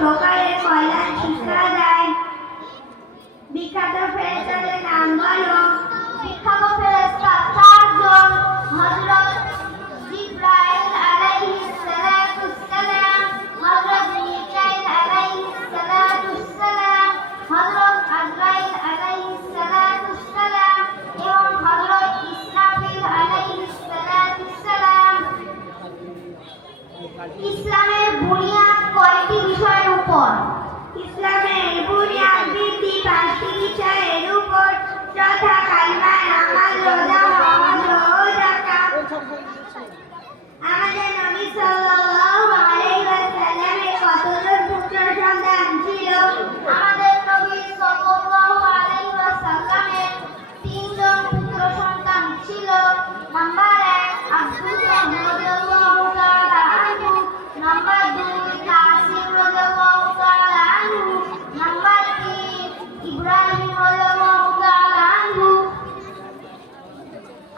প্রকারের কল্যাণ শিক্ষা দেয়। বিখ্যাত ফেরেশতাদের নাম বলো। বিখ্যাত ফেরেশতা চারজন: হযরত জিবরাইল আলাইহিস সালাতুস সালাম, হযরত মিকাইল আলাইহিস সালাতুস সালাম, হযরত আজরাইল আলাইহিস সালাতুস সালাম এবং হযরত ইসরাফিল আলাইহিস সালাতুস সালাম। ইসলামের বুনিয়াদ কয়টি বিষয়ের উপর? ইসলামের বুনিয়াদ ভিত্তি 5টি বিষয়ের উপর, যথা কালিমা, নামাজ, রোজা, হজ ও যাকাত। আমাদের নবী সাল্লাল্লাহু আলাইহি ওয়াসাল্লামের কতজন পুত্র সন্তান ছিল? আমাদের নবী সাল্লাল্লাহু আলাইহি ওয়াসাল্লামের 3 জন পুত্র সন্তান ছিল। নাম্বার 1 আব্দুল্লাহ রাদিয়াল্লাহু তাআলা আনহু, নাম্বার 2 কাসিম রাদিয়াল্লাহু তাআলা আনহু, নাম্বার 3 ইব্রাহিম রাদিয়াল্লাহু তাআলা আনহু।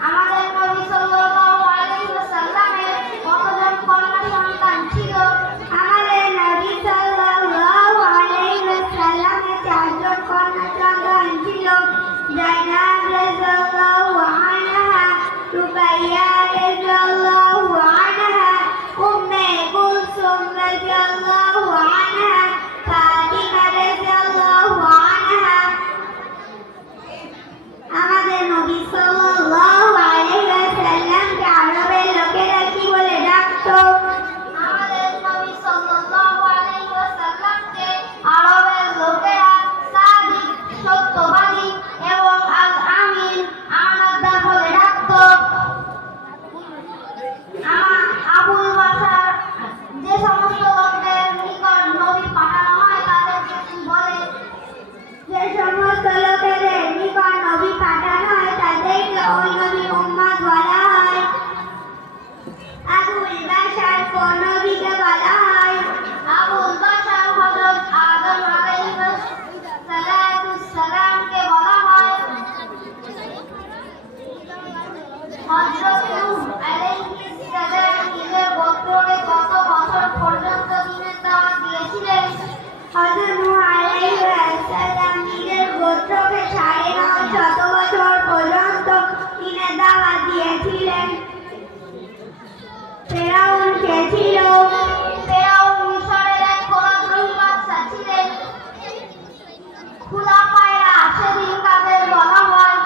আমাদের নবী সাল্লাল্লাহু আলাইহি ওয়াসাল্লামের কতজন কন্যা সন্তান ছিল? আমাদের নবী সাল্লাল্লাহু আলাইহি ওয়াসাল্লামের 4 জন কন্যা সন্তান ছিল। জাইনাব রাদিয়াল্লাহু আনহা, রুকাইয়া রাদিয়াল্লাহু আনহা, উম্মে কুলসুম রাদিয়াল্লাহু আনহা, ফাতিমা রাদিয়াল্লাহু আনহা। আমাদের নবী সাল্লাল্লাহু আলাইহি ওয়াসাল্লামকে আরবের লোকেরা কি বলে ডাকতো? আমাদের নবী সাল্লাল্লাহু আলাইহি ওয়াসাল্লামকে আরবের লোকেরা সাদিক, সত্যবাদী এবং আল আমিন, আমানতদার বলে ডাকতো। আবুল বাশার যে সমস্ত লোকদের নিকট নবী পাঠানো হয় তাদেরকে কি বলে? যে সমস্ত লোকেদের নিকট নবী পাঠানো হয় তাদেরকে ওই নবীর উম্মত বলা হয়। আবুল বাশার কোন নবীকে বলা হয়? আবুল বাশার হযরত আদম আলাইহিস সালাতুস সালামকে বলা হয়। হযরত নূহ আলাইহিস সালাম নিজের গোত্রকে কত বছর পর্যন্ত দ্বীনের দাওয়াত দিয়েছিলেন? হযরত নূহ আলাইহিস সালাম নিজের গোত্রকে 9.5 বছর পর্যন্ত দ্বীনের দাওয়াত দিয়েছিলেন। ফেরাউন কে ছিল? ফেরাউন মিশরের এক খোদাদ্রোহী বাদশা ছিলেন। খুলাফায়ে রাশেদিন কাদের বলা হয়?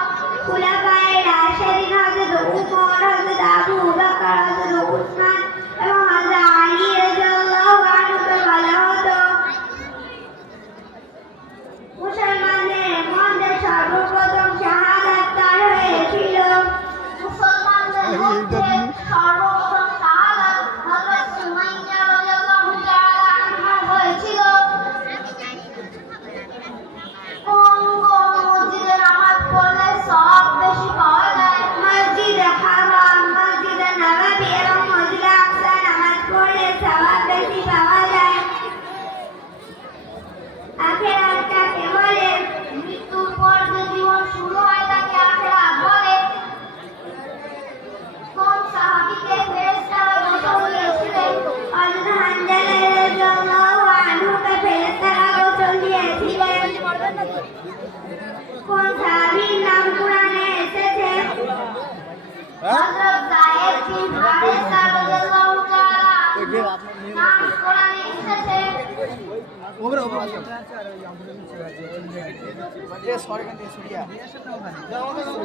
খুলাফায়ে রাশেদিন হযরত উমর, হযরত আবু বকর, হযরত উসমান এবং হযরত আলী রাদিয়াল্লাহু আনহুকে বলা হতো। মুসলমানদের মধ্যে সর্বপ্রথম শাহাদাত কার হয়েছিল? মুসলমানদের মধ্যে সর্বপ্রথম শাহাদাত হযরত সুমাইয়া রাদিয়াল্লাহু তাআলা আনহা হয়েছিল। কোন কোন মসজিদে নামাজ পড়লে সওয়াব বেশি পাওয়া যায়? মসজিদে হারাম, মসজিদে নববী এবং মসজিদে আকসা নামাজ পড়লে সওয়াব বেশি পাওয়া যায়। আখিরাত কাকে বলে? মৃত্যুর পর যে জীবন শুরু হয় তাকে আখিরাত বলে। কোন সাহাবীকে ফেরেশতারা গোসল দিয়েছিলেন? হযরত হানজালা রাদিয়াল্লাহু আনহুকে ফেরেশতারা গোসল দিয়েছিলেন। কোন সাহাবীর নাম কুরআনে এসেছে? হযরত যায়েদ বিন হারেসা রাদিয়াল্লাহু তাআলা নাম কুরআনে এসেছে।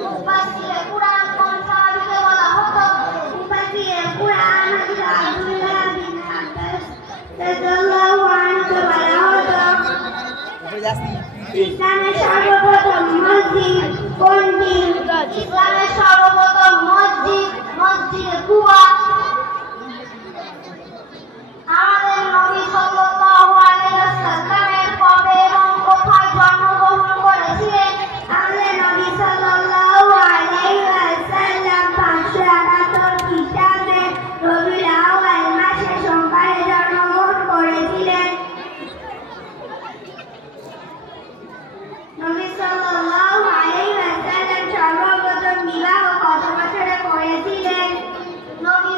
মুফাসসিরে কুরআন কোন সাহাবীকে বলা হতো? মুফাসসিরে কুরআন হযরত আব্দুল্লাহ বিন আব্বাস রাদিয়াল্লাহু আনহুকে বলা হতো। ইসলামের সর্বপ্রথম মসজিদ কোনটি? ইসলামের সর্বপ্রথম মসজিদ মসজিদে কুবা। আমাদের নবী সাল্লাল্লাহু আলাইহি ওয়াসাল্লামের কবে এবং কোথায় জন্মগ্রহণ করেছিলেন? আমাদের নবী সাল্লাল্লাহু আলাইহি ওয়াসাল্লাম 578 খ্রিস্টাব্দে রবিউল আউয়াল মাসে সোমবারে জন্মগ্রহণ করেছিলেন। নবী সাল্লাল্লাহু আলাইহি ওয়াসাল্লাম সর্বপ্রথম বিবাহ কত বছরে করেছিলেন? নবী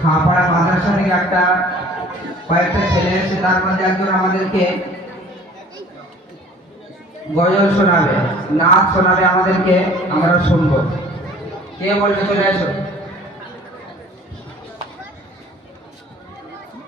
খাপাড়া মাদ্রাসা থেকে কয়েকটা ছেলে এসে তার মধ্যে একজন আমাদেরকে গজল শোনাবে, নাচ শোনাবে আমাদেরকে, আমরা শুনবো। কে বলবে চলে আসো।